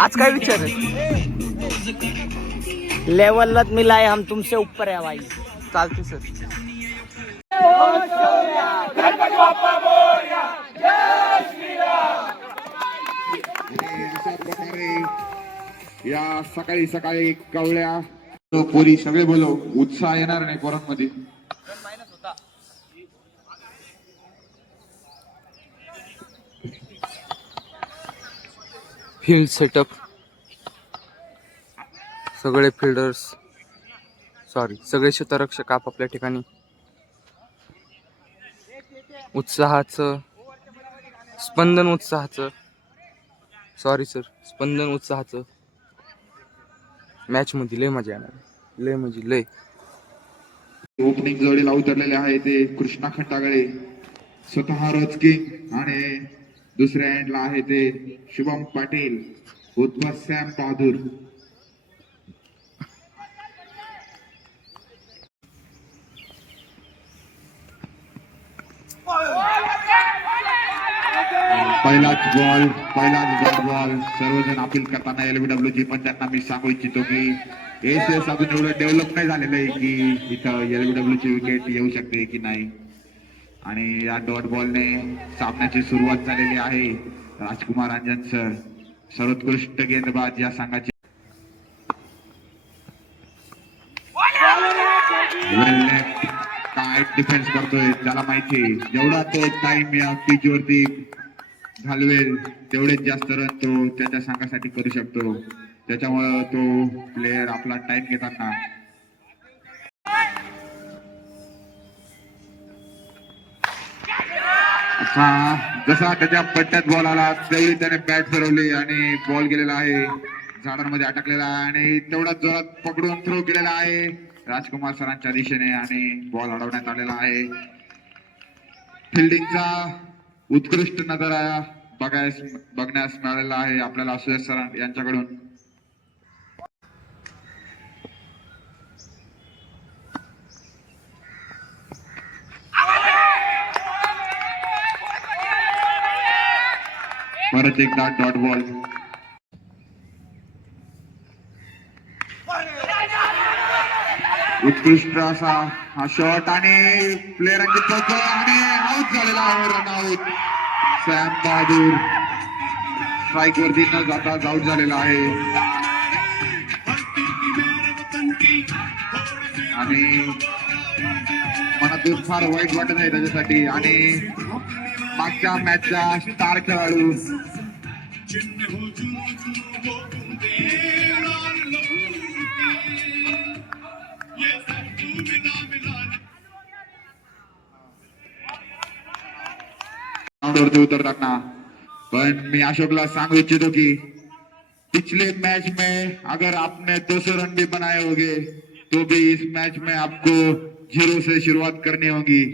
आज काय विचार लेवल मिलाए हम तुमसे ऊपर है भाई. चालते सर. अशा प्रकारे या सकाळी सकाळी कवळ्या पोरी सगळे बोलव, उत्साह येणार नाही पोरांमध्ये. फील्ड सेटअप, सगळे फिल्डर्स सगळे क्षेत्ररक्षक आपापल्या ठिकाणी उत्साहाचं स्पंदन उत्साहाचं मॅच मध्ये लय मजा येणार, लय म्हणजे लय. ओपनिंग जोडीला उतरलेले आहे ते कृष्णा खंडागळे, स्वतः रोजकिंग, आणि दुसऱ्या एंडला आहे ते शुभम पाटील उर्फ सॅम बहादूर. पहिलाच डॉट बॉल. सर्वजण अपील करताना LBW ची, पण त्यांना मी सांगू इच्छितो की एसीएस अजून एवढं डेव्हलप नाही झालेलं आहे की इथं LBW ची विकेट येऊ शकते की नाही. आणि या डॉट बॉलने सामन्याची सुरुवात झालेली आहे. राजकुमार अंजन सर सर्वोत्कृष्ट गेंदबाज या संघाचे. काय डिफेन्स करतोय त्याला माहिती, जेवढा तो टाइम या पिच वरती घालवेल तेवढेच जास्त रन तो त्याच्या संघासाठी करू शकतो. त्याच्यामुळे तो प्लेयर आपला टाइम घेताना जसा त्याच्या पट्ट्यात बॉल आला तेवढी त्याने बॅट फिरवली आणि बॉल गेलेला आहे, झाडांमध्ये अटकलेला आहे आणि तेवढा जोरात पकडून थ्रो केलेला आहे राजकुमार सरांच्या दिशेने आणि बॉल अडवण्यात आलेला आहे. फिल्डिंगचा उत्कृष्ट नजारा बघण्यास मिळालेला आहे आपल्याला सुरेश सर यांच्याकडून. परत एकदा डॉट बॉल. उत्कृष्ट असा हा शॉट आणि प्लेयरांची चौक आणि आउट झालेला आहे. Run out. Sam Bahadur strike वरती न जाताच आउट झालेला आहे. आणि मनातून फार वाईट वाटत आहे त्याच्यासाठी. आणि मागच्या मॅचचा स्टार खेळाडू वरती उतरताना, पण मी अशोकला सांगू इच्छितो की पिछले मैच में अगर आपने 200 रन भी बनाए होंगे तो भी इस मैच में आपको 0 से शुरुआत करनी होगी.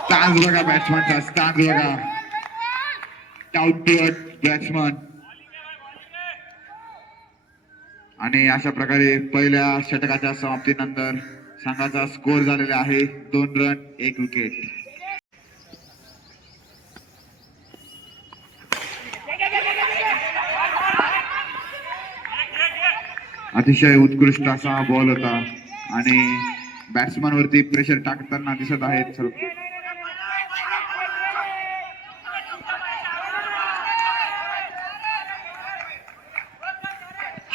स्टान्स बघा बॅट्समनचा, स्टान्स बघा. टाउट टू अर्थ बॅट्समन. आणि अशा प्रकारे पहिल्या षटकाच्या समाप्तीनंतर संघाचा स्कोर झालेला आहे 2 रन 1 विकेट. अतिशय उत्कृष्ट असा बॉल होता आणि बॅट्समन वरती प्रेशर टाकताना दिसत आहेत सर्व.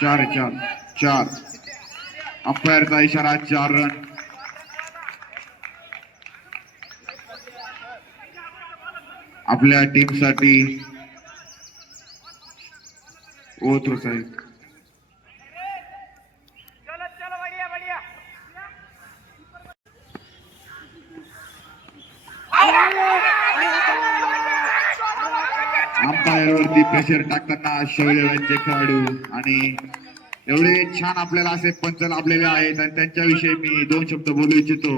चार अंपायरचा इशारा 4 रन. आपल्या टीमसाठी थ्रो साहेब. अंपायर वरती प्रेशर टाकताना शैलेवांचे खेळाडू. आणि एवढे छान आपल्याला असे पंच लाभलेले आहेत आणि त्यांच्याविषयी मी 2 शब्द बोलू इच्छितो.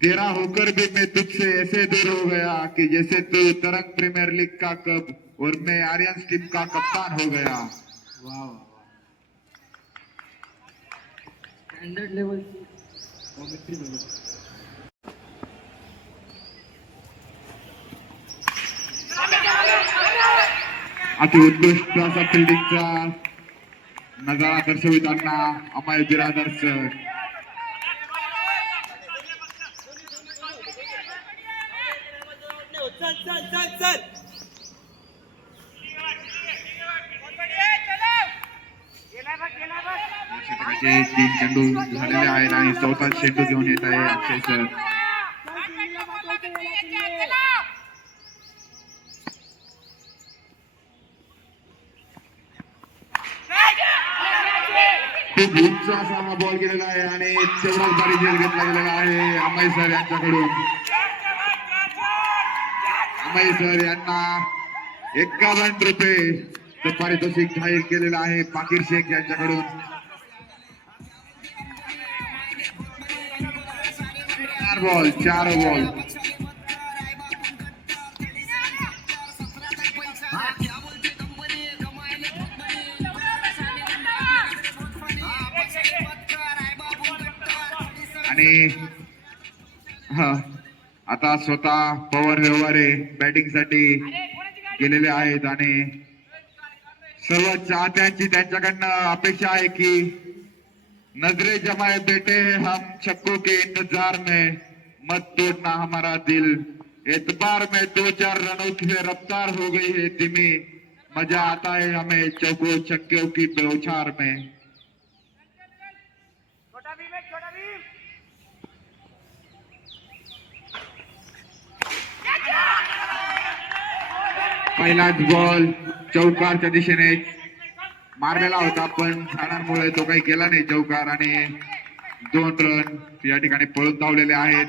तेरा होकर भी मैं तुझसे ऐसे दूर हो गया कि जैसे तू तरंग प्रीमियर लीग का कप और मैं आर्यन टीम का कप्तान हो गया. अति उत्कृष्ट असा फिल्डिंगचा नजारा दर्शविताना अमय बिरादर सर. षटकाचे 3 चेंडू झालेले आहेत आणि 14 चेंडू घेऊन येत आहे अक्षय सर. खूप उंच असा हा बॉल गेलेला आहे आणि तेवढाच बारी झेल घेतला गेलेला आहे अमय सर यांच्याकडून. अमय सर यांना 51 रुपये पारितोषिक जाहीर केलेलं आहे पाकीर शेख यांच्याकडून. चार बॉल आणि आता स्वतः पवन व्यवहारे बॅटिंग साठी गेलेले आहेत आणि सर्व चाहत्यांची त्यांच्याकडनं अपेक्षा आहे की नजरे जमाए बेटे हम छक्कों के इंतजार में मत तोड़ना हमारा दिल. एतबार में 2-4 रनों की रफ्तार हो गई है धीमी. मजा आता है हमें चौकों छक्कों की बौछार में. पहिलाच बॉल चौकारच्या दिशेने मारलेला होता पण झाडांमुळे तो काही केला नाही चौकार आणि 2 रन या ठिकाणी पळून धावलेले आहेत.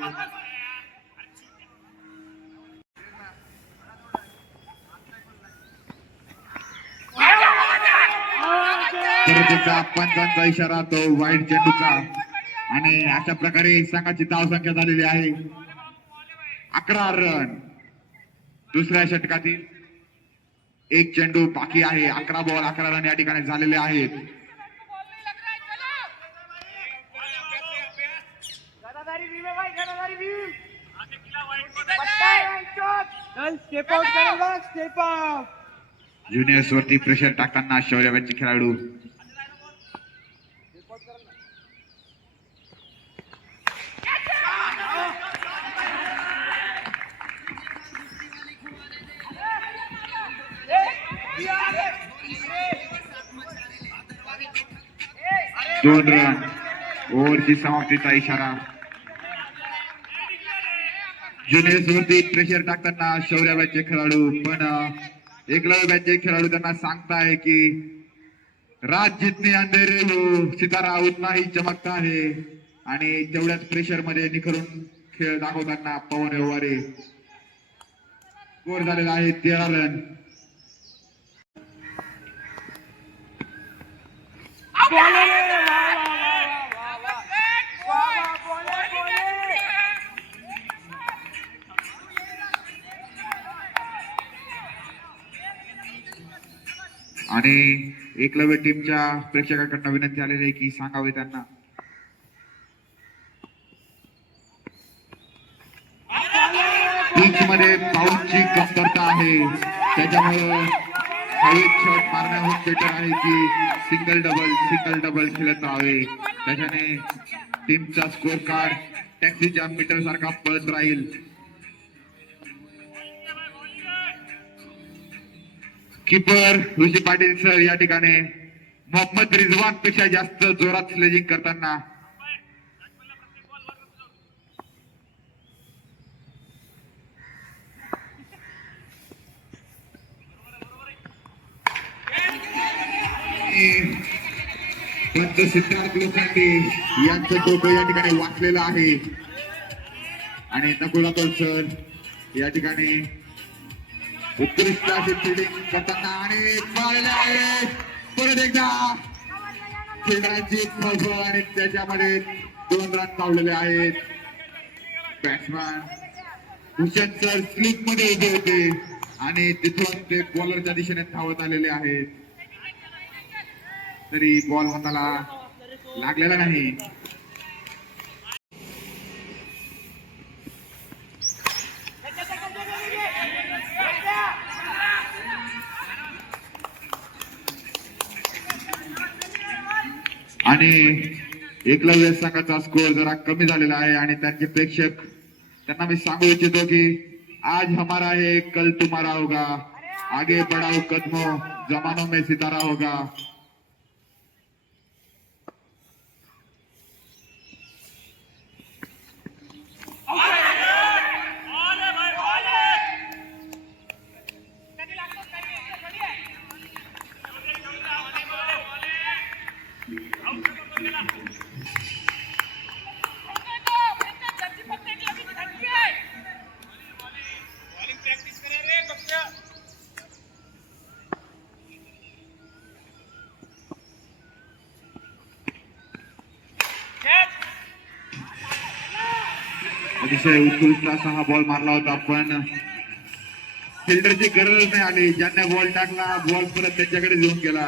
परत एकदा पंचांचा इशारा तो वाईट चेंडूचा आणि अशा प्रकारे संघाची धावसंख्या झालेली आहे 11 रन. दुसऱ्या षटकातील 1 चेंडू बाकी आहे. 11 बॉल 11 रन या ठिकाणी झालेले आहेत. ज्युनियर्स वरती प्रेशर टाकताना शौर्याचे खेळाडू. दोन रन ओव्हरची समाप्तीचा इशारा. ज्युनियर्स वरती प्रेशर टाकताना शौर्य बॅचचे खेळाडू पण एकलव्य बॅचचे खेळाडू त्यांना सांगताय की रात जितने अंधेरे हो सितारा उतना ही चमकता है. आणि तेवढ्याच प्रेशर मध्ये निखरून खेळ दाखवताना पवन व्यवहारे. स्कोर झालेला आहे 13 रन. आणि एकलव्य टीमच्या प्रेक्षकांकडून विनंती आलेली आहे की सांगावे त्यांना पिच मध्ये पाऊसची कमतरता आहे त्याच्यामुळे हवेत शॉट मारण्याहून बेटर आहे की सिंगल डबल खेळत राहावे. त्याच्याने टीमचा स्कोर कार्ड टॅक्सीच्या मीटर सारखा पळत राहील. कीपर ऋषी पाटील सर या ठिकाणी मोहम्मद रिजवान पेक्षा जास्त जोरात स्लेजिंग करताना पंच सिद्धार्थ लोखंडे यांचं डोकं या ठिकाणी वाचलेलं आहे आणि नकुलातोल सर या ठिकाणी उत्कृष्ट अशी फिल्डिंग करताना आणि परत एकदा फिल्डरांची फळफळ आणि त्याच्यामध्ये 2 रन धावलेले आहेत. बॅट्समॅन भूषण सर स्लिप मध्ये उभे होते आणि तिथून ते बॉलरच्या दिशेने धावत आलेले आहेत तरी बॉल हाताला लागलेला नाही. आणि एकलव्य संघाचा स्कोर जरा कमी झालेला आहे आणि त्यांचे प्रेक्षक त्यांना मी सांगू इच्छितो की आज हमारा है कल तुम्हारा होगा, आगे बढ़ाओ कदमों जमानों में सितारा होगा. अतिशय उत्कृष्ट असा हा बॉल मारला होता, पण फिल्डरची गरज नाही आली. ज्यांनी बॉल टाकला बॉल परत त्याच्याकडे घेऊन गेला.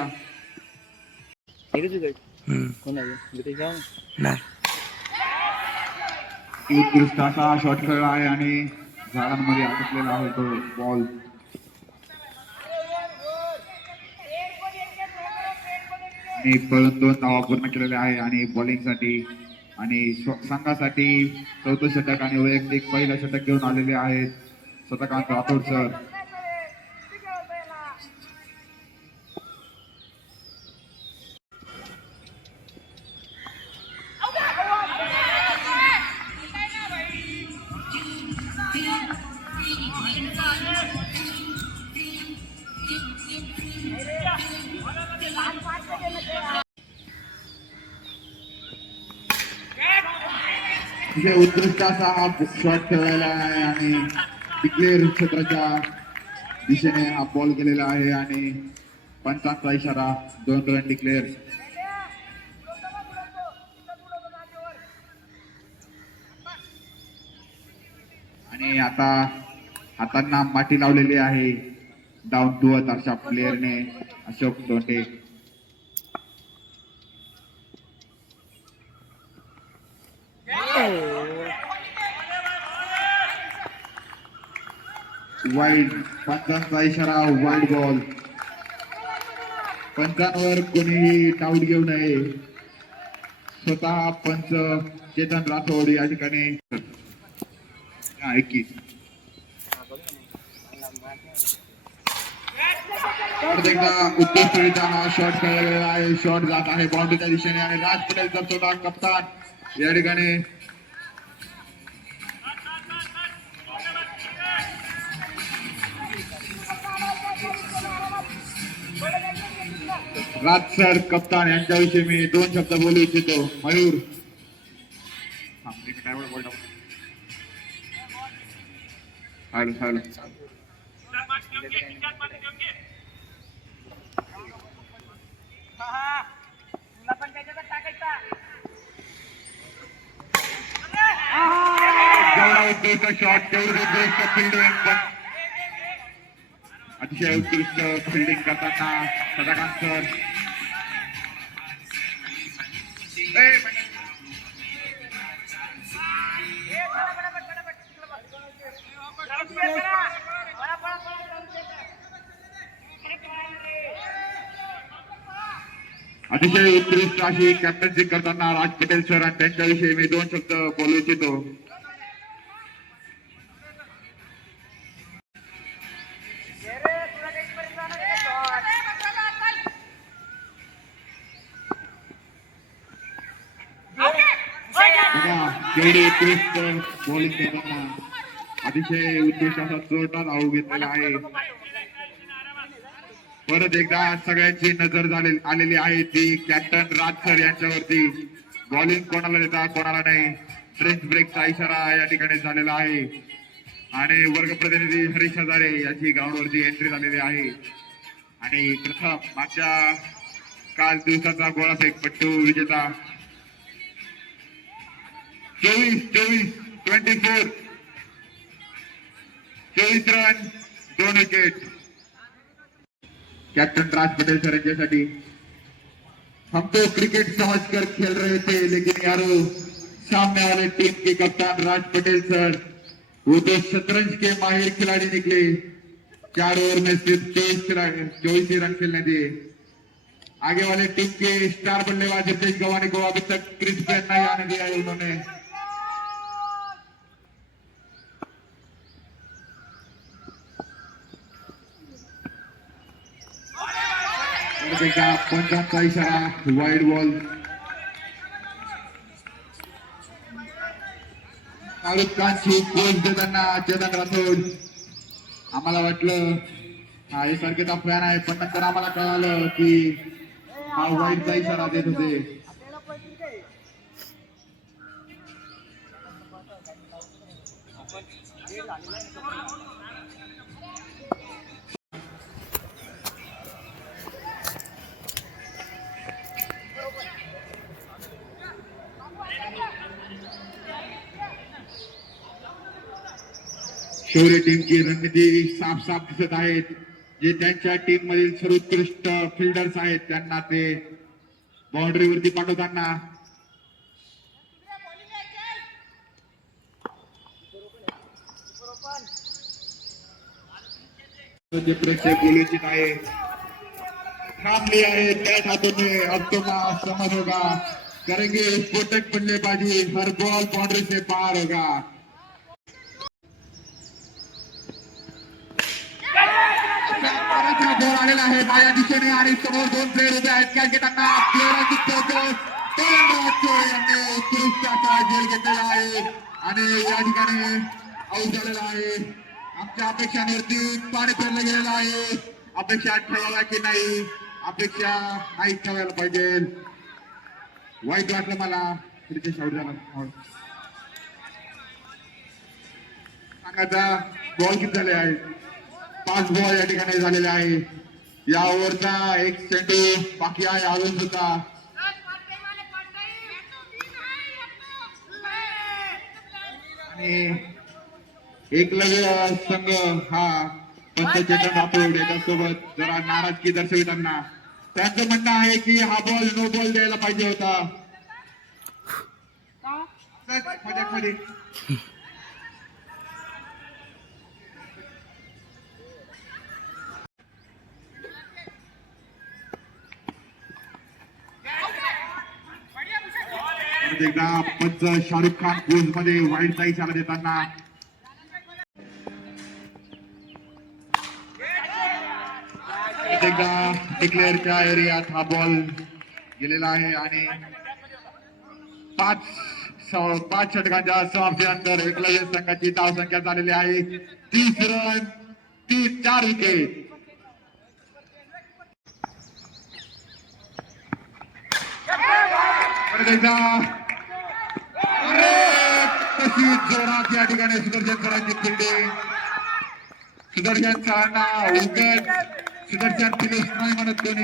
नाही. उत्कृष्ट असा हा शॉट खेळला आहे आणि झाडांमध्ये अडकलेला आहे तो बॉल. आणि परत 2 धावा पूर्ण केलेल्या आहे आणि बॉलिंगसाठी आणि संघासाठी 4थं षटक आणि वैयक्तिक पहिलं षटक घेऊन आलेले आहेत शतकांत राठोड सर. तिथे उत्कृष्ट असा हा शॉट खेळलेला आहे आणि डिक्लेअर क्षेत्राच्या दिशेने हा बॉल गेलेला आहे आणि पंचांचा इशारा, 2 रन डिक्लेअर. आणि आता हातांना माती लावलेली आहे डाऊन टू अर्थ अशा प्लेअरने अशोक दोंडे. वाईड, पंचांचा इशारा, वाईड बॉल. पंचांवर कोणीही डाऊट घेऊ नये. स्वतः पंच चेतन राठोड या ठिकाणी एकदा उत्तरसुरीचा हा शॉट खेळलेला आहे. शॉट जात आहे बाउंड्रीच्या दिशेने आणि राज पटेलचा स्वतः कप्तान या ठिकाणी राज सर कप्तान यांच्याविषयी मी 2 शब्द बोलू इच्छितो. Mayur hello hello. जेवढा उत्कृष्ट शॉट तेवढं उत्कृष्ट फिल्डिंग, पण अतिशय उत्कृष्ट फिल्डिंग करताना सदाकांत सर. अतिशय उत्कृष्ट अशी कॅप्टन्सी करताना राज पटेल सर आणि त्यांच्याविषयी मी 2 शब्द बोलू इच्छितो. केवढी उत्कृष्ट बॉलिंग करताना अतिशय उत्कृष्ट असा जोरदार धाव घेतलेला आहे. परत एकदा सगळ्यांची नजर आलेली आहे ती कॅप्टन राज सर यांच्यावरती. बॉलिंग कोणाला देता कोणाला नाही, ट्रेंच ब्रेकचा इशारा या ठिकाणी झालेला आहे आणि वर्ग प्रतिनिधी हरीश हजारे याची ग्राउंडवरती एंट्री झालेली आहे. आणि प्रथम मागच्या काल दिवसाचा गोळाफेकपट्टू विजेता 24 रन 2 विकेट कैप्टन राज पटेल सर यांच्यासाठी. हम तो क्रिकेट समझकर खेल रहे थे, लेकिन यारो सामने वाले टीम के कप्तान राज पटेल सर वो तो शतरंज के माहिर खिलाड़ी निकले. 4 ओवर में सिर्फ 24 रन खेलने दिए. आगे वाले टीम के स्टार बल्लेबाज रितेश गवानी को अभी तक क्रीज पे नहीं आने दिया है उन्होंने। पंचांचा इशारा वाईड बॉल। शाहरुख खानची पोच देताना चेतन राठोड, आम्हाला वाटलं हा हे सारखेचा फॅन आहे, पण नंतर आम्हाला कळालं की हा वाईडचा इशारा देत होते। शौर्य टीमची रणनीती साफ साफ दिसत आहेत। जे त्यांच्या टीम मधील सर्वोत्कृष्ट फिल्डर्स आहेत त्यांना ते बाउंड्रीवरती पाठवताना प्रेक्षक बोलू इच्छित आहे, थांबले आहे बॅट हाथों में, अब तो समझ होगा, करेंगे स्फोटक बल्लेबाजी, हर बॉल बाउंड्री से पार होगा। बॉल आलेला आहे माझ्या दिशेने आणि समोर दोन प्लेयर उभे आहेत। काय घेताना प्लेयरांची झेल घेतलेला आहे आणि या ठिकाणी आऊट झालेला आहे। आमच्या अपेक्षांवरती पाणी फेरलं गेलेलं आहे। अपेक्षा ठेवायला की नाही, अपेक्षा नाही ठेवायला पाहिजे। वाईट वाटलं मला, रितेश आऊट झाला। सांगायचा बॉल किती झाले आहेत, 5 बॉल या ठिकाणी झालेले आहे। या ओव्हरचा एक चेंडू बाकी आहे अजून सुद्धा। आणि एकलव्य संघ हा पंच चेतन राठोड याच्यासोबत जरा नाराजगी दर्शविताना त्यांचं म्हणणं आहे की हा बॉल नो बॉल द्यायला पाहिजे होता। मजाकमध्ये एकदा पंच शाहरुख खान पोज मध्ये वाईडचा इशारा देताना एकदा डिक्लेअरच्या एरियात हा बॉल गेलेला आहे आणि 5 षटकांच्या समाप्तीनंतर एकलव्य संघाची धावसंख्या झालेली आहे 30 रन, 4 विकेट। एकदा कशी जोरात या ठिकाणी सुदर्शन सरांची फिल्डिंग, सुदर्शन सरांना विकेट, सुदर्शन फिनिश नाही म्हणत कोणी।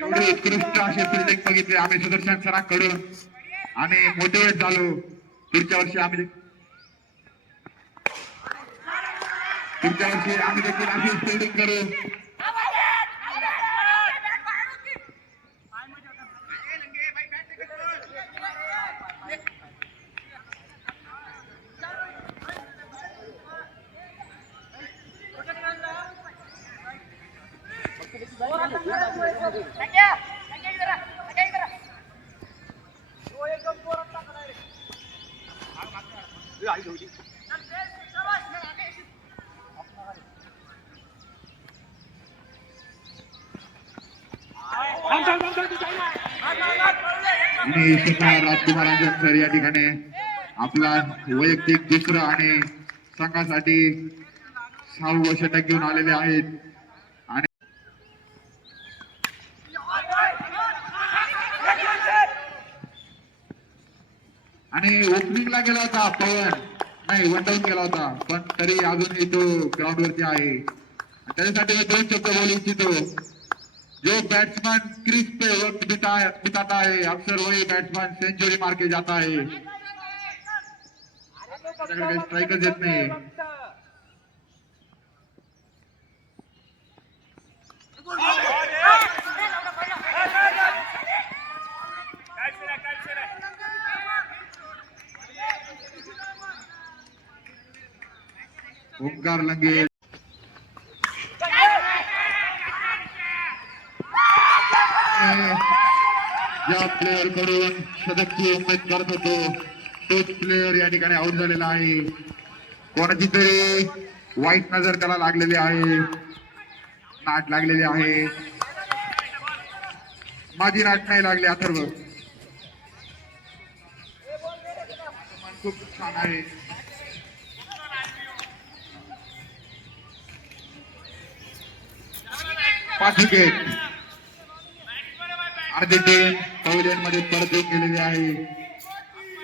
एवढी उत्कृष्ट अशी फिल्डिंग बघितली आम्ही सुदर्शन सरांकडून आणि मोटिवेट झालो। पुढच्या वर्षी आम्ही देखील अशी फिल्डिंग करू। आणि स्वतः राजकुमार अंजन सर या ठिकाणी आपला वैयक्तिक दुसरं आणि संघासाठी 6वं षटक घेऊन आलेले आहेत। आणि ओपनिंगला गेला होता पवन, नाही वन डाऊन गेला होता, पण तरी अजूनही तो ग्राउंड वरती आहे। त्याच्यासाठी मी 2 शब्द बोलू इच्छितो। जो बैट्समैन क्रीज पे वक्त बिताता है अक्सर वही बैट्समैन सेंचुरी मार के जाता है। स्ट्राइकर देत नाही। ओंकार लंगे ज्या प्लेअर कडून शतकची उमेद करत होतो तोच प्लेअर या ठिकाणी आउट झालेला आहे. कोणाची तरी वाईट नजर त्याला लागलेली आहे, नाट लागलेली आहे. माझी नाट नाही लागली अथर्व. खूप छान आहे. पाच विकेट. अर्धी टीम पॅव्हिलियन मध्ये परत येऊन गेलेली आहे.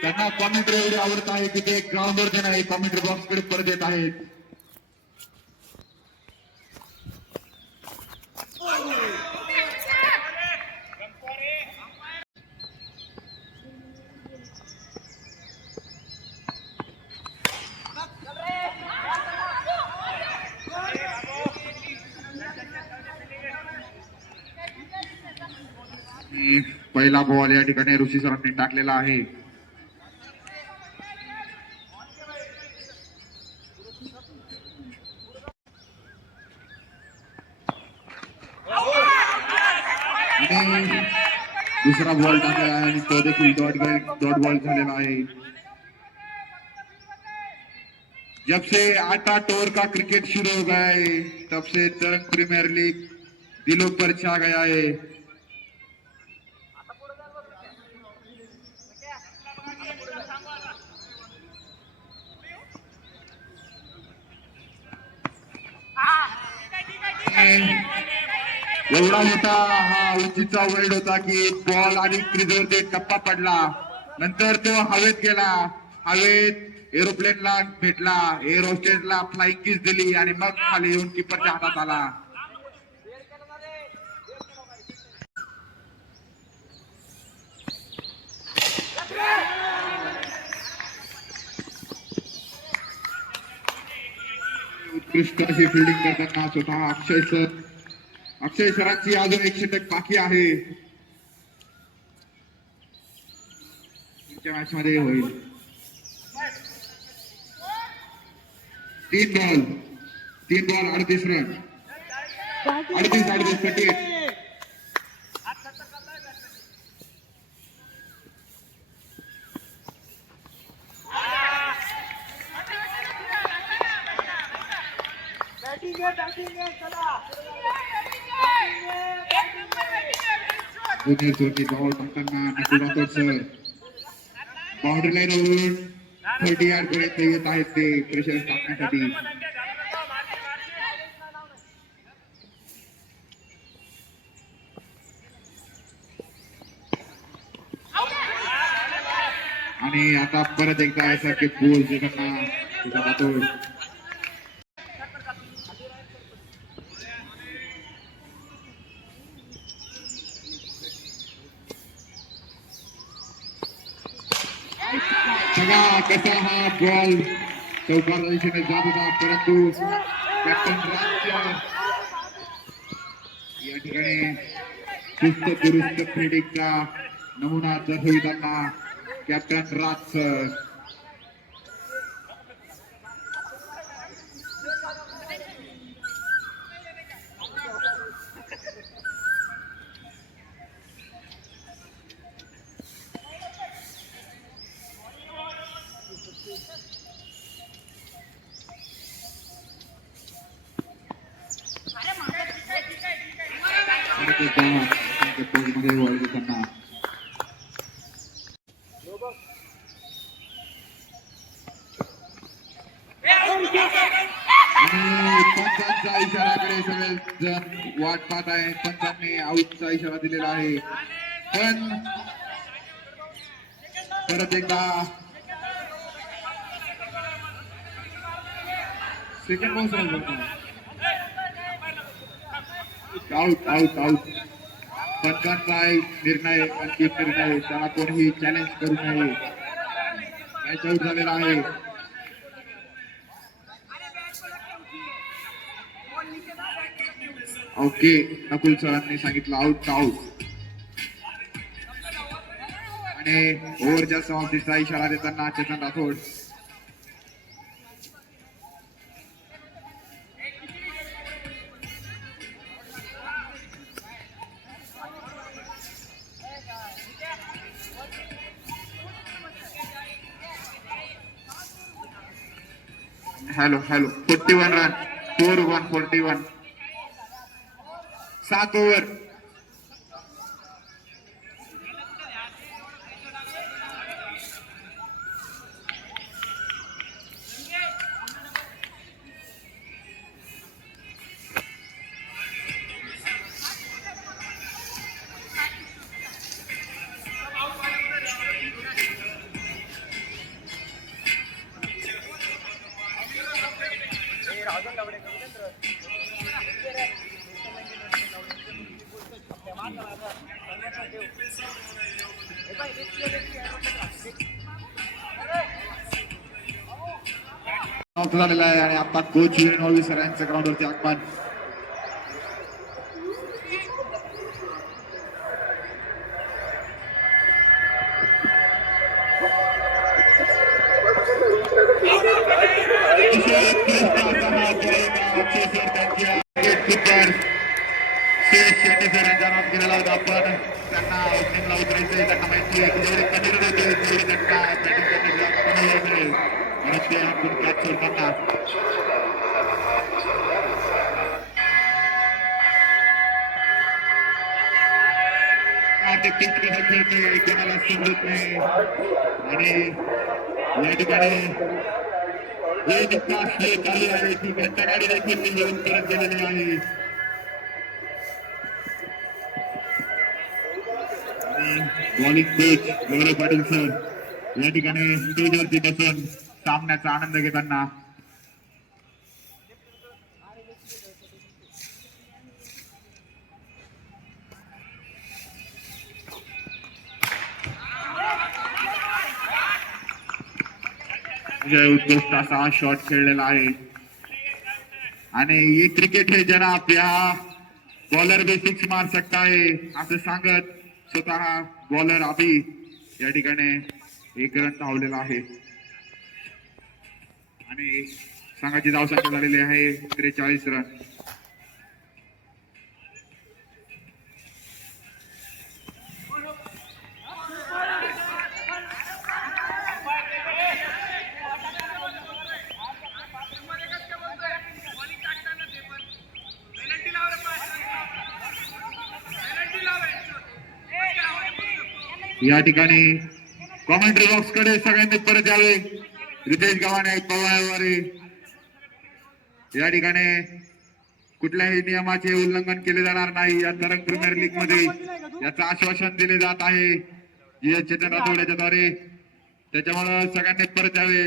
त्यांना कॉमेंट्री एवढी आवडत आहे की ते ग्राउंडवर नाही कॉमेंट्री बॉक्स कडे परत येत आहेत. पहिला बॉल या ठिकाणी ऋषी सरांनी टाकलेला आहे. आणि दुसरा बॉल टाकलेला आहे आणि तो देखील डॉट बॉल झालेला आहे. जब से 8 ओवर का क्रिकेट शुरू हो गया है तब से तरंग प्रीमियर लीग दिलों पर छा गया है. एवढा मोठा हा उंचीचा वेळ होता की बॉल आणि क्रीजवर ते टप्पा पडला. नंतर तो हवेत गेला. हवेत एरोप्लेनला भेटला, एअर होस्टेसला फ्लाइंग किस दिली आणि मग खाली येऊन किपरच्या हातात आला. उत्कृष्ट अशी फिल्डिंग करताना स्वतः अक्षय सरांची अजून एक षटक बाकी आहे. मॅच मध्ये होईल. 3 बॉल 38 रन. 38 38. जुनियर सोडची बॉल टाकताना Nakul Rathod sir boundary line वरून 30 यार्ड पर्यंत येत आहेत ते प्रेशर टाकण्यासाठी. आणि आता परत एकदा यासारखे गोल देताना राठोड बघा कसा हा बॉल चौकार दिशेने जात होता परंतु कॅप्टन राजच्या या ठिकाणी चुस्त दुरुस्त फिल्डिंगचा नमुना दाखविताना कॅप्टन राज सर. मध्ये बॉल देताना आणि पंचांच्या इशाराकडे सगळे जण वाट पाहत आहे. पंचांनी आऊटचा इशारा दिलेला आहे पण परत एकदा सेकंड बॉल आऊट. पंचांचा निर्णय अंतिम निर्णय त्याला कोणीही चॅलेंज करू नये. मॅच आऊट झालेला आहे. ओके नकुल सरांनी सांगितलं आऊट. आणि ओव्हरच्या समाप्तीचा इशारा देताना Chetan Rathod hello 41 run 41 7 over. Out झालेला आहे आणि आता कोच नॉवी सरांच्या ग्राउंडवरती आगमन. सरांच्या नाव केलेला होता आपण त्यांना ओपनिंगला उतरायचंय. त्यांना माहिती आहे की जेवढे कमी रन होते तेवढे त्यांना बॅटिंग करण्याचा अनुभव मिळेल आणि ते आपण कॅच करताना ते पिच कसं खेळते कोणाला समजत नाही आणि या ठिकाणी एक तास चालू आहे ती घंटा गाडी देखील येऊन परत गेलेली आहे. बॉलिंग कोच गौरव पाटील सर या ठिकाणी स्टेजवरती बसून सामन्याचा आनंद घेताना उत्कृष्ट असा शॉट खेळलेला आहे आणि ये क्रिकेट है जनाब, या बॉलर भी सिक्स मार सकता है असं सांगत स्वतः बॉलर अभि या ठिकाणी 1 रन धावलेला आहे आणि संघाची धावसंख्या झालेली आहे 43 रन. या ठिकाणी कॉमेंट्री बॉक्स कडे सगळ्यांनी परत यावे. रितेश गव्हाणे पवारवारे या ठिकाणी कुठल्याही नियमाचे उल्लंघन केले जाणार नाही या तरंग प्रीमियर लीग मध्ये याचं आश्वासन दिले जात आहे चेतन राठोडच्या द्वारे. त्याच्यामुळे सगळ्यांनी परत यावे.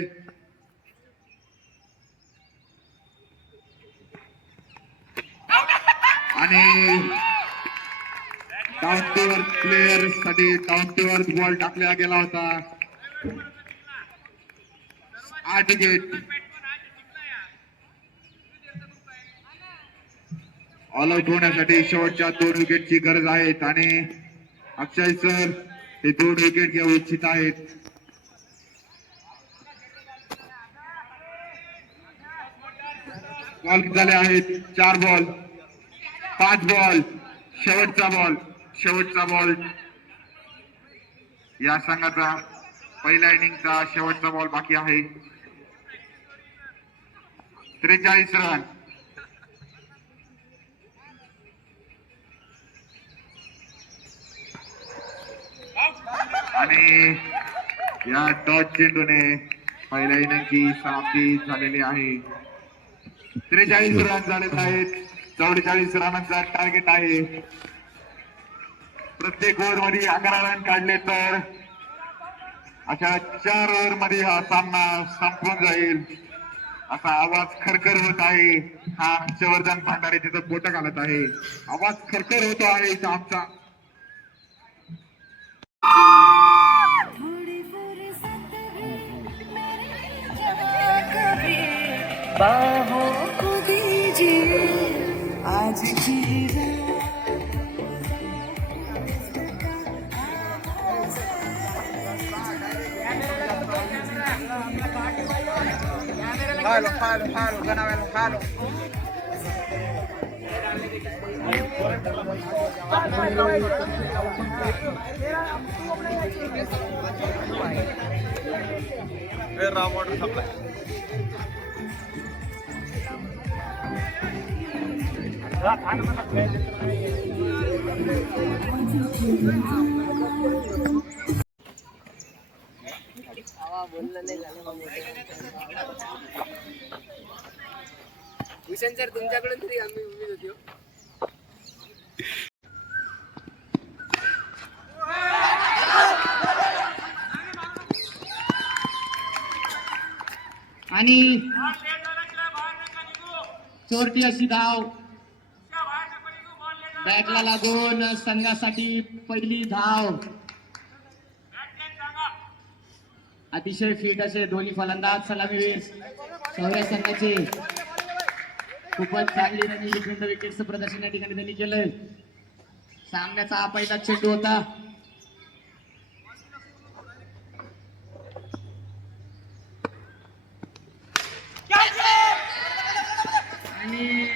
आणि डाऊन टू अर्थ प्लेयर साठी डाऊन टू अर्थ बॉल टाकला गेला होता. 8 विकेट. ऑल आउट होण्यासाठी शेवटच्या 2 विकेटची गरज आहे आणि अक्षय सर हे 2 विकेट घेऊ इच्छित आहेत. बॉल झाले आहेत 4 बॉल 5 बॉल. शेवटचा बॉल या संघाचा पहिल्या इनिंगचा शेवटचा बॉल बाकी आहे. 43 रन. आणि या टॉस चेंडूने पहिल्या इनिंगची समाप्ती झालेली आहे. 43 रन झालेले आहेत. 44 रनांचा टार्गेट आहे. प्रत्येक ओव्हर मध्ये 11 रन काढले तर अशा 4 ओव्हर मध्ये हा सामना संपून जाईल असा आवाज खरखर होत आहे. हा हर्षवर्धन भांडारे तिथं बोट घालत आहे. आवाज खरखर होतो आहे आमचा. बाहों को दीजिए आज की Jalo, ganawelo, jalo. Ramon supply. Bhushan sir तुमच्याकडून तरी आम्ही उमेद होती. आणि चोरटी अशी धाव बॅटला लागून संघासाठी पहिली धाव. अतिशय फिट असे दोन्ही फलंदाज सलामीवीर शौर्य संघाचे खूपच चांगली त्यांनी विकेट विकेटचं प्रदर्शन या ठिकाणी त्यांनी केलंय. सामन्याचा हा पहिला चेंडू होता. आणि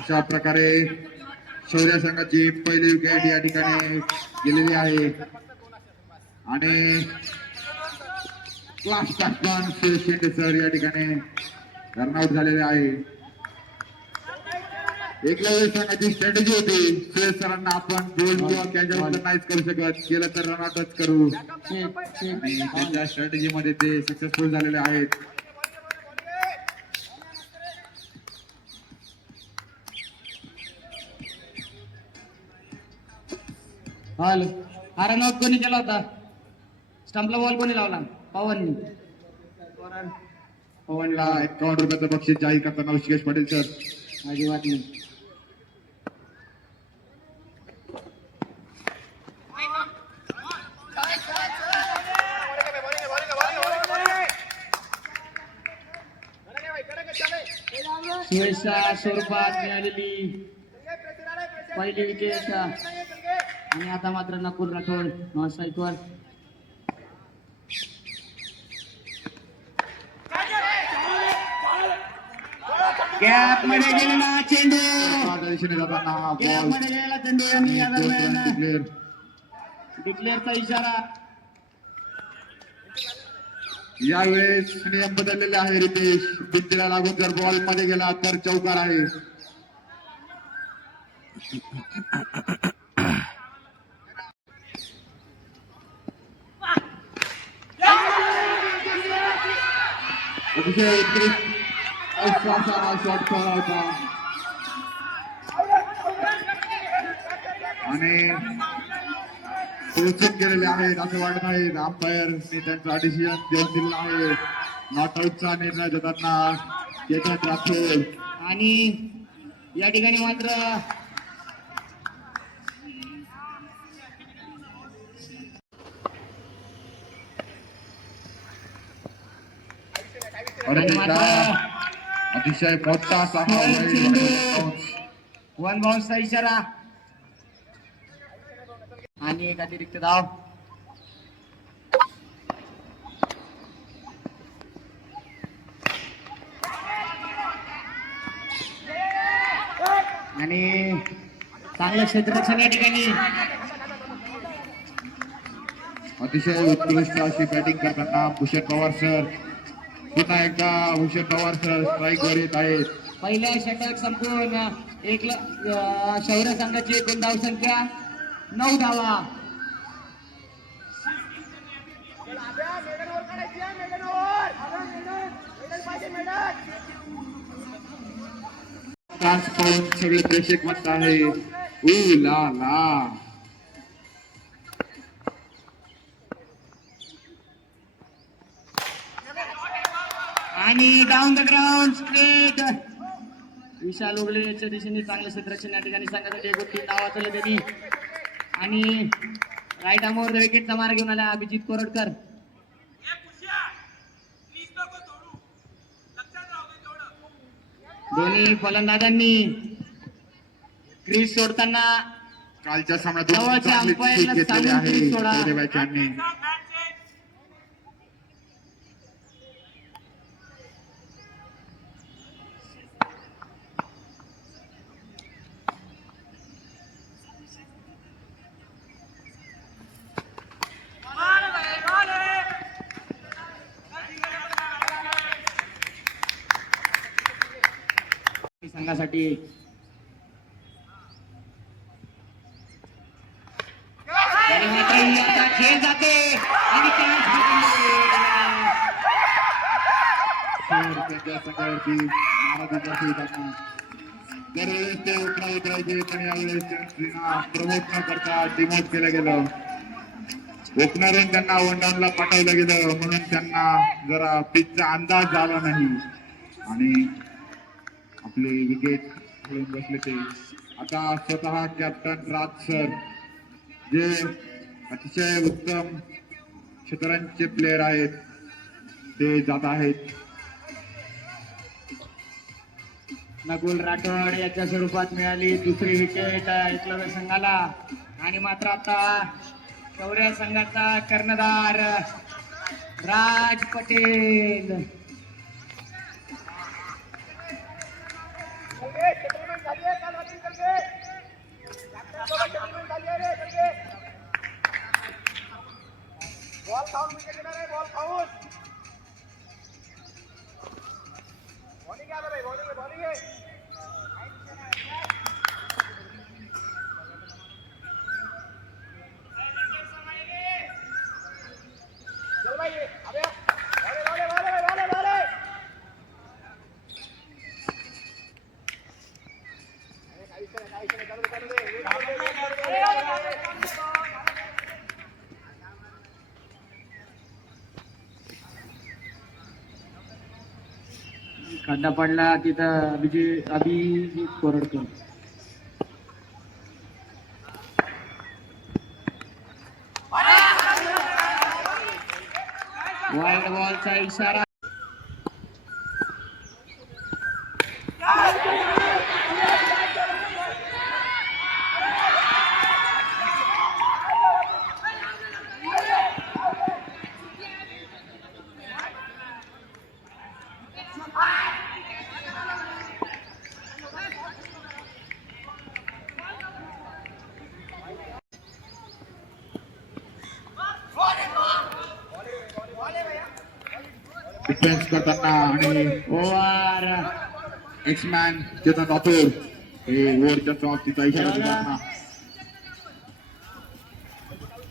अशा प्रकारे शौर्य संघाची पहिली विकेट या ठिकाणी गेलेली आहे आणि क्लास बॅट्समन सुरेश शेंडे सर या ठिकाणी रनआउट झालेले आहे. एकलव्य संघाची स्ट्रॅटेजी होती सुरेश सरांना आपण बोल किंवा कॅचआउट नाहीच करू शकत, केलं तर रनआउटच करू आणि त्यांच्या स्ट्रॅटेजी मध्ये ते सक्सेसफुल झालेले आहेत. हॅलो हा रनआउट कोणी केला होता? स्टंपला बॉल कोणी लावला? पवननी. पवनला 51 रुपयाचं बक्षीस जाहीर करताना ऋषिकेश पाटील सर. अजिबात नाही. सुरेशच्या स्वरूपात मिळालेली पहिली विकेट आणि आता मात्र नकुल राठोड नॉन स्ट्राईकवर. गॅप मध्ये गेलेला चेंडू, दिशेने जाताना हा गॅप बॉल मध्ये गेलेला चेंडू यांनी या दरम्यान डिक्लेअरचा इशारा. यावेळेस नियम बदललेले आहे रितेश. भिंतीला लागून जर बॉल मध्ये गेला तर चौकार आहे. अतिशय उत्कृष्ट शॉट खेळला होता आणि पोहोचून गेलेले आहेत असं वाटत आहे. अंपायरनी त्यांचा डिसिजन देऊन दिलेला आहे. नॉट आउटचा निर्णय देताना चेतन राठोड आणि या ठिकाणी मात्र अतिशय मोठा असा वन बाउन्सचा इशारा आणि एक अतिरिक्त धाव. आणि चांगलं क्षेत्ररक्षण या ठिकाणी. अतिशय उत्कृष्ट अशी बॅटिंग करताना भूषण पवार सर. पुन्हा एकदा भूषण पवार सर स्ट्राईक वर येत आहेत. पहिल्या षटक संपूर्ण शौर्य संघाची एकूण धावसंख्या 9 धावा. चान्स पाहून सगळे प्रेक्षक म्हणत आहे ऊ ला ला. आणि डाऊन द ग्राउंड स्ट्रेट. विशाल उगले याच्या दिशेने चांगलं क्षेत्ररक्षण या ठिकाणी संघासाठी एकूण 3 धावा केले त्यांनी. आणि राईट आर्मवर विकेटचा मार घेऊन आला अभिजित कोरडकर. दोन्ही फलंदाजांनी क्रीज सोडताना कालच्या सामन्यात जवळच्या अंपायरला सांगून क्रीज सोडा. संघासाठी आणि मात्र ही आता खेळ जाते आणि त्यांच्या संघावरती नाराजीचा सूर त्यांना दरवेळेस ते उतरायचे पण यावेळेस त्यांना प्रमोट न करता डिमोट केलं गेलं. ओपनरून त्यांना वनडाऊनला पाठवलं गेलं म्हणून त्यांना जरा पिचचा अंदाज झाला नाही आणि आपले विकेट घेऊन बसले ते. आता स्वतः कॅप्टन राज सर जे अतिशय उत्तम शतरंजचे प्लेयर आहेत ते जात आहेत. नकुल राठोड याच्या स्वरूपात मिळाली दुसरी विकेट एकलव्य संघाला आणि मात्र आता शौर्य संघाचा कर्णधार राज पटेल खड्डा पडला तिथं अभिजित कोरडकर वाईड बॉलचा इशारा डिफेन्स करताना आणि ओव्हर एक्समॅन चेतन राठोड हे ओव्हरच्या समाप्तीचा इशारा देताना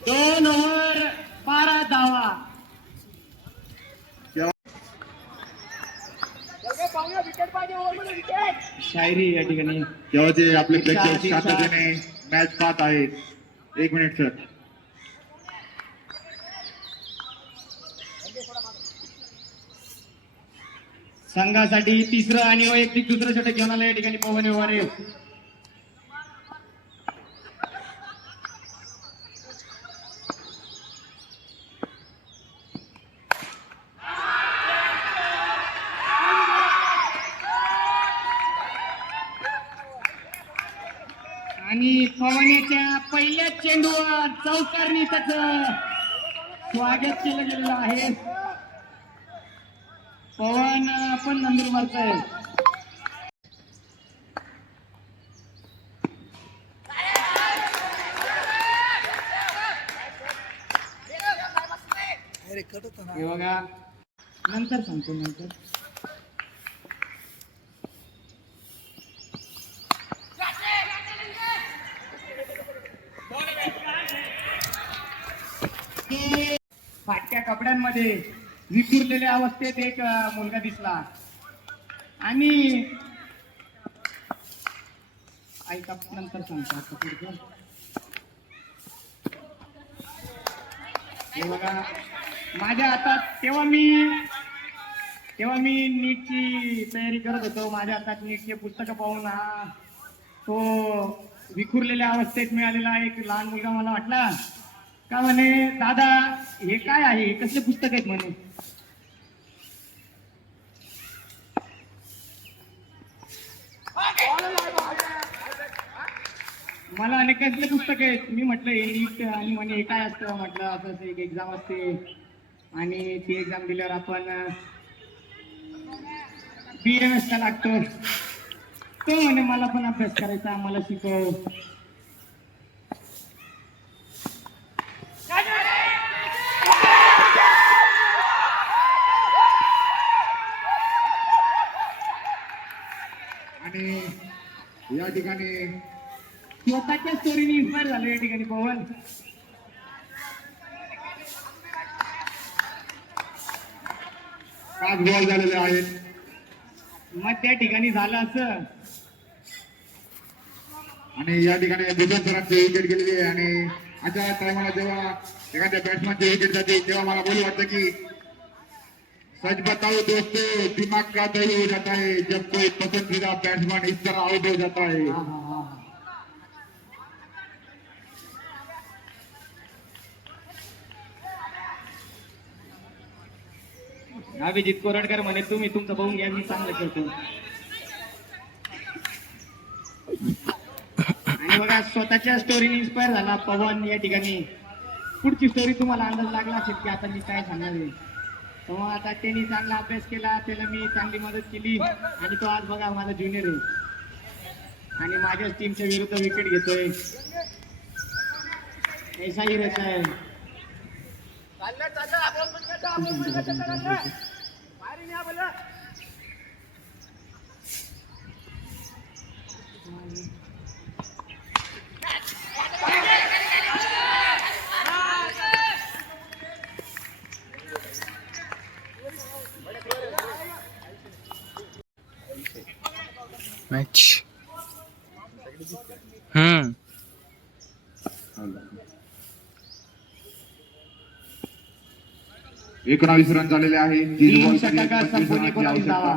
2 ओव्हर 12 धावा शायरी या ठिकाणी तेव्हा ते आपले प्रेक्षक शांततेने मॅच पाहत आहेत. 1 मिनिट सर. संघासाठी तिसरं आणि वैयक्तिक दुसरं षटक घेऊन आलं या ठिकाणी पवन व्यवहारे आणि पवनाच्या पहिल्या चेंडूवर चौकारनी त्याचं स्वागत केलं गेलेलं आहे. पवन पण नंदुरबारचा आहे. हे बघा नंतर सांगतो नंतर फाटक्या कपड्यांमध्ये विखुरलेल्या अवस्थेत एक मुलगा दिसला आणि ऐका नंतर सांगतो आता पुढचं. हे बघा माझ्या हातात तेव्हा मी नीटची तयारी करत होतो. माझ्या हातात नीटचे पुस्तकं पाहून हा तो विखुरलेल्या अवस्थेत मिळालेला एक लहान मुलगा मला वाटला का म्हणे दादा हे काय आहे, कसले पुस्तक आहेत म्हणे. मला अनेक कसले पुस्तक आहेत. मी म्हटलं हे नीट आणि म्हणे हे काय असतं. म्हटलं असं एक एक्झाम असते आणि ती एक्झाम दिल्यावर आपण BMS ला लागतो. तो म्हणे मला पण अभ्यास करायचा, मला शिकव. आणि या ठिकाणी स्वतःच्या स्टोरीने इन्स्पायर झालं या ठिकाणी पवन. 5 बॉल झालेले आहेत. मग त्या ठिकाणी झालं असं. आणि या ठिकाणी भूषण सरांची विकेट गेलेली आहे. आणि अशा टायमाला जेव्हा एखाद्या बॅट्समॅनची विकेट जाते तेव्हा मला बोलू वाटतं की सच बताओ दोस्तों, दिमाग का दही हो जाता है जब कोई पसंदीदा बैट्समैन इस तरह आउट हो जाता है. अभिजित कोरडकर म्हणे तुम्ही तुमचं बघून घ्या, मी चांगलं खेळतो. आणि बघा स्वतःच्या स्टोरीने इन्स्पायर झाला पवन या ठिकाणी. पुढची स्टोरी तुम्हाला अंदाज लागला असेल की आता मी काय सांगणार आहे. तेव्हा आता त्यांनी चांगला अभ्यास केला, त्याला मी चांगली मदत केली आणि तो आज बघा माझा ज्युनियर आहे आणि माझ्याच टीमच्या विरुद्ध विकेट घेतोय. ऐसाही रहता है. मॅच. 19 रन झालेले आहे. 3 तीन बॉल षटकात संपूर्ण 19 धावा.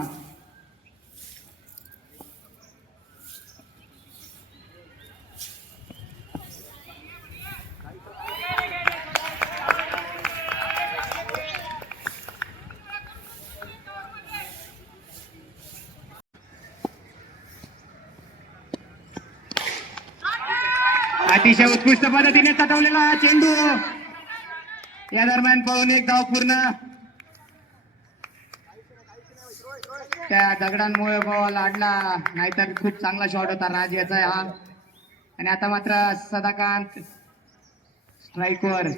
अतिशय उत्कृष्ट पद्धतीने तटवलेला हा चेंडू. या दरम्यान पळून एक धाव पूर्ण. त्या दगडांमुळे बॉल अडला, नाहीतर खूप चांगला शॉट होता राज याचा हा. आणि आता मात्र सदाकांत स्ट्राईकवर.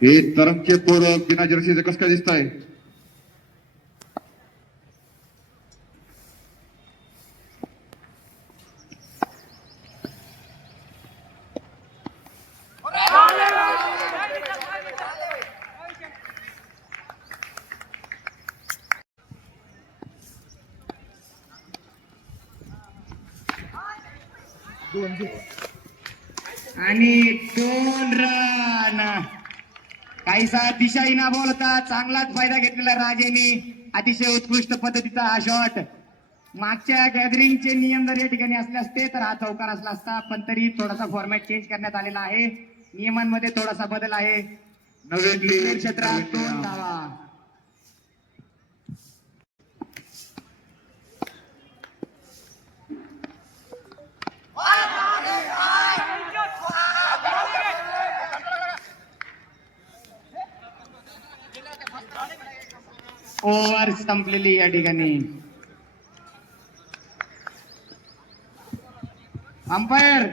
हे तरंगचे पोरं बिना जर्सीचं कसं काय दिसत आहे. आणि 2 रन. काहीसा दिशाहीना बॉल होता, चांगलाच फायदा घेतलेला राजेने. अतिशय उत्कृष्ट पद्धतीचा हा शॉट. मागच्या गॅदरिंगचे नियम जर या ठिकाणी असले असते तर हा चौकार असला असता, पण तरी थोडासा फॉर्मॅट चेंज करण्यात आलेला आहे. नियमांमध्ये थोडासा बदल आहे. नवीन क्षेत्रात 2 धावा. ओव्हर संपलेली या ठिकाणी. अंपायर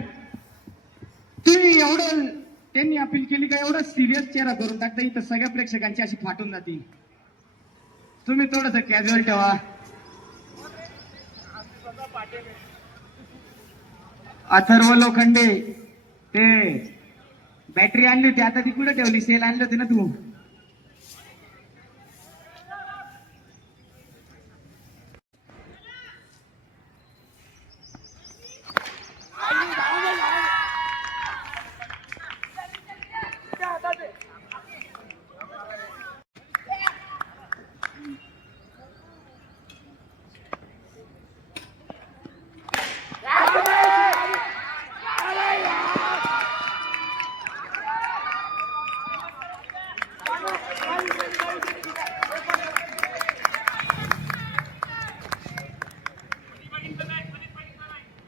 तुम्ही एवढं त्यांनी अपील केली का एवढं सिरियस चेहरा करून टाकता, इथं सगळ्या प्रेक्षकांची अशी फाटून जाते. तुम्ही थोडस कॅज्युअल ठेवा. अथर्व लोखंडे ते बॅटरी आणली होती, आता ती कुठे ठेवली? सेल आणली होती ना तू.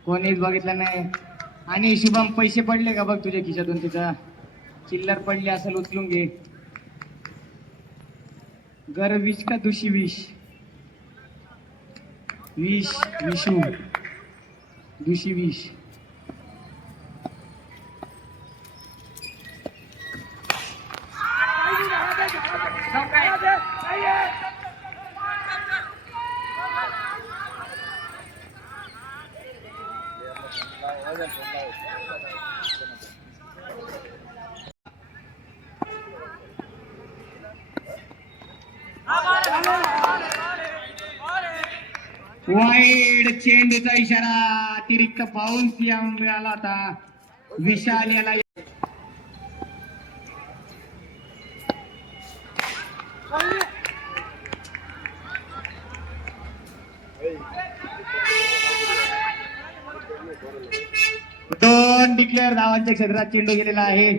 कोणीच बघितलं नाही. आणि शुभम पैसे पडले का बघ तुझ्या खिशातून, तिचा चिल्लर पडली असेल, उचलून घे. गर विष का दुशी विष, विष विषू दुशी विष. वाईड चेंडूचा इशारा, अतिरिक्त पाऊस मिळाला होता. विशाल याला दोन डिक्लेअर धावांच्या क्षेत्रात चेंडू गेलेला आहे.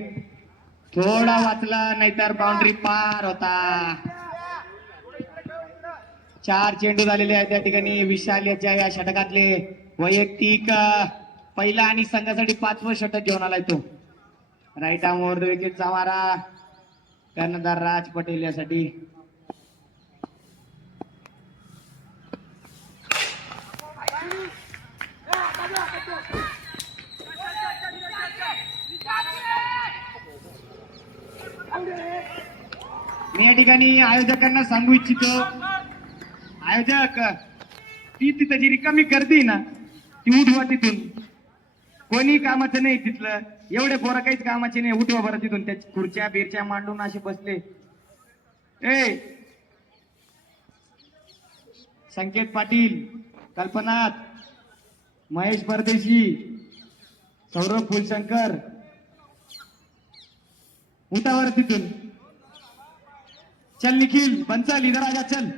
थोडा वाचला, नाहीतर बाउंड्री पार होता. 4 चेंडू झालेले आहेत त्या ठिकाणी. विशाल याच्या या षटकातले वैयक्तिक पहिला आणि संघासाठी 5वं षटक घेऊन आलाय तो. राईट आर्म ओव्हर द विकेटचा मारा कर्णधार राज पटेल यासाठी. मी या ठिकाणी आयोजकांना सांगू इच्छितो, आयोजक ती तिथं जी रिकामी गर्दी ना ती उठवा तिथून. कोणी कामाचं नाही तिथलं, एवढे पोरं काहीच कामाचे नाही. उठवा बरं तिथून. त्या खुर्च्या बिरच्या मांडून असे बसले. संकेत पाटील, कल्पनाथ, महेश परदेशी, सौरभ फुलशंकर, उठावर तिथून. चल निखिल बंसल, इधर आजा चल.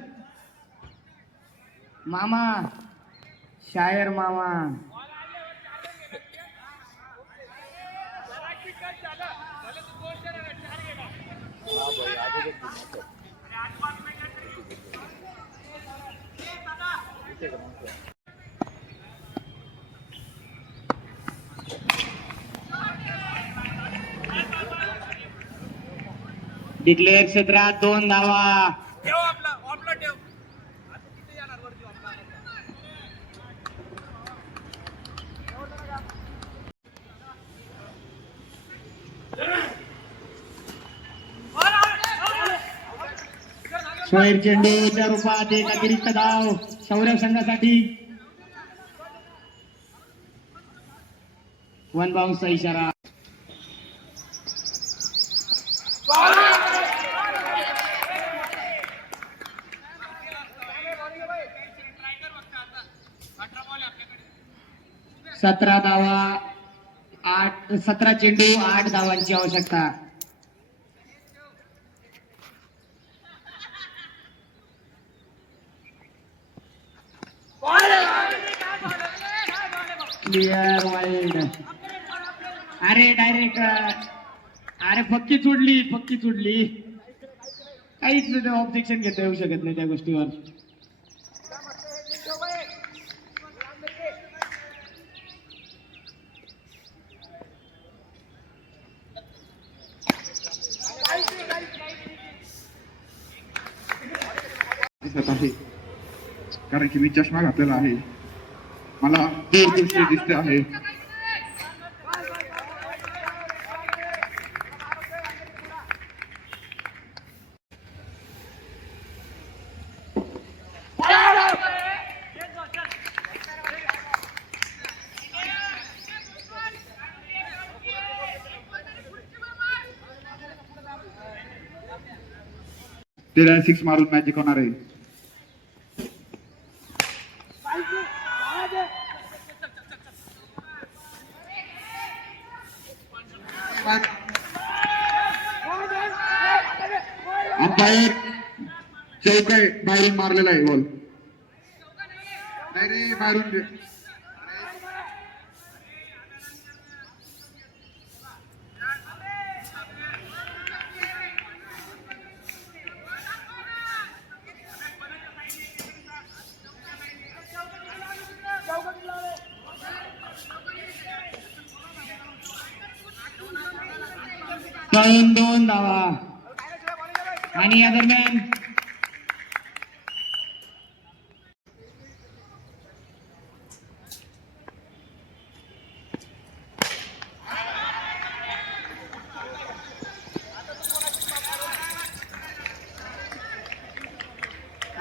मामा, शायर मामा. डिक्लेअर क्षेत्रात 2 धावा. ठेव आपला ठेव. आता किती जाणार वरती आपला. सोयर चेंडूच्या रूपात एक अतिरिक्त धाव सौरभ संघासाठी. 1 बाउन्सचा इशारा. सतरा धावा, 17 चेंडू 8 धावांची आवश्यकता. Clear wide. अरे डायरेक्ट, अरे पक्की चुडली. काहीच ऑब्जेक्शन घेता येऊ शकत नाही त्या गोष्टीवर. दिसत आहे कारण की मी चष्मा घातलेला आहे, मला दूरदृष्टी दिसते आहे. त्याला 6 मारून मॅजिक होणार आहे. अंपायर चौकाय बाहेरून मारलेला आहे बॉल. नाही रे, बाहेरून. पळून 2 धावा आणि या दरम्यान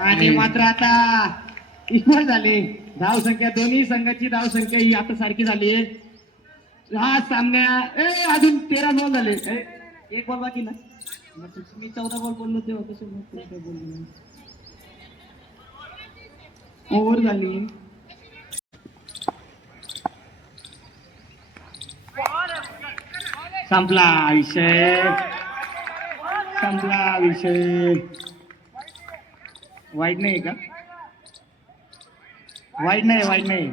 आणि मात्र आता इक्वल झाले धाव संख्या, दोन्ही संघाची धाव संख्या ही आता सारखी झाली आहे. हा सामन्या अजून 13 बॉल झाले. एक बॉल बाकी ना, मी 14 बॉल बोललो तेव्हा कसं बोललो, ओव्हर झाली. संपला विषय, संपला विषय. वाईट नाही का? वाईट नाही, वाईट नाही.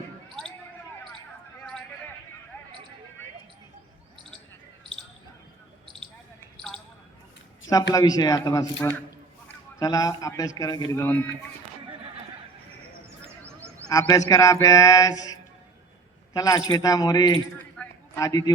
संपला विषय आता बस. पण चला अभ्यास करा, घरी जाऊन अभ्यास करा, अभ्यास. चला श्वेता मोरे, आदिती